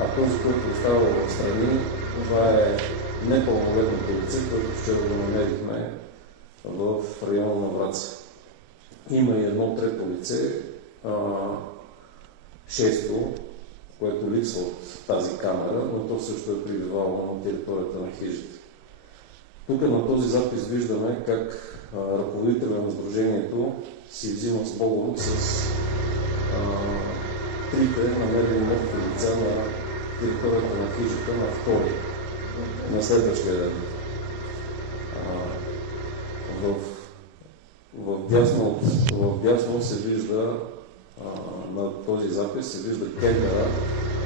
А този, който остава в страни, това е непълнолетното лице, което вчера го намерихме в района на Враца. Има и едно трето лице, шесто, което липсва от тази камера, но то също е пребивавало на територията на хижата. Тук на този запис виждаме как ръководителя на сдружението си взима сговор с трите намерени мъртви лица на територията на хижата на втори, на следващия ден. В дясно се вижда, на този запис се вижда кемпера,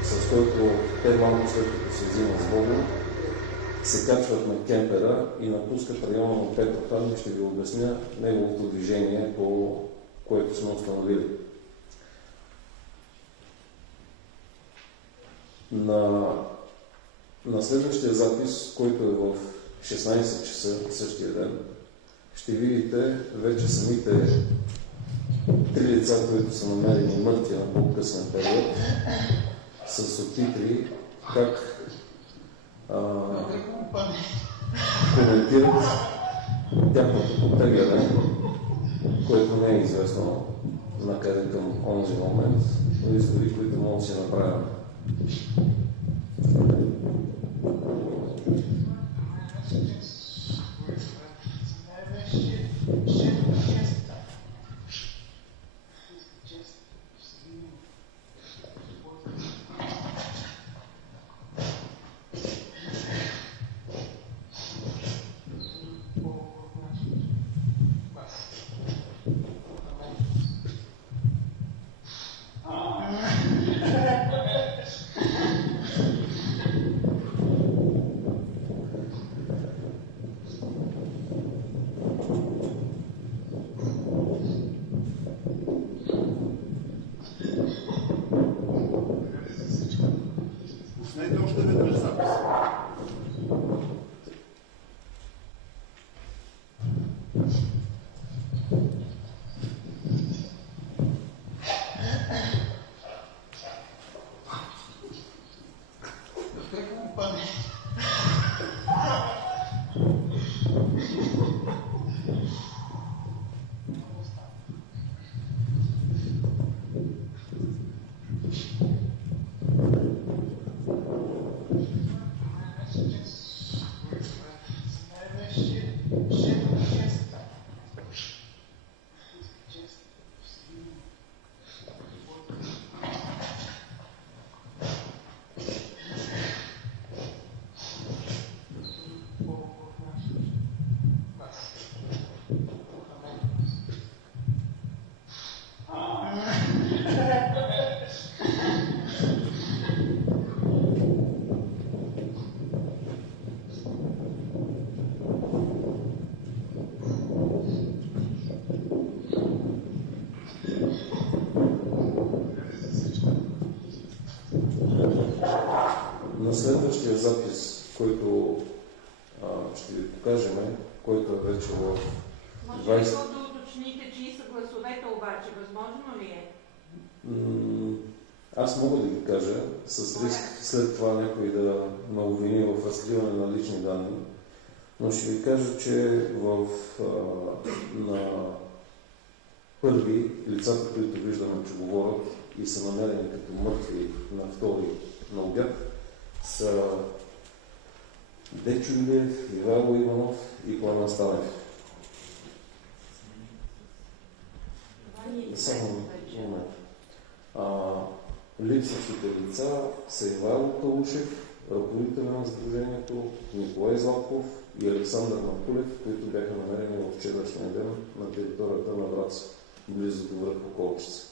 с който те малко след като се взима сговор, се качват на кемпера и напускат района на Петрохан и ще ви обясня неговото движение, по което сме установили. На следващия запис, който е в 16 часа същия ден, ще видите вече самите три лица, които са намерени мъртви на по-късен период, с субтитри, как коментират тяхното потегляне, което не е известно накъде към онзи момент, но изводи, които могат да си направим. На следващия запис, който ще ви покажем, който е вече в 20... Може ли да уточните, чии са гласовете обаче? Възможно ли е? Аз мога да ги кажа, с риск след това някой да ме обвини в разкриване на лични данни, но ще ви кажа, че на първи лицата, които виждаме, че говорят и са намерени като мъртви на втори на обяд, са Дечо Илиев, Ивайло Иванов и Пламен Станев. Само момент. Липсващите лица са Ивайло Калушев, ръководител на сдружението, Николай Златков и Александър Маркулев, които бяха намерени в вчерашния ден на територията на Враца, близо до връх Колчица.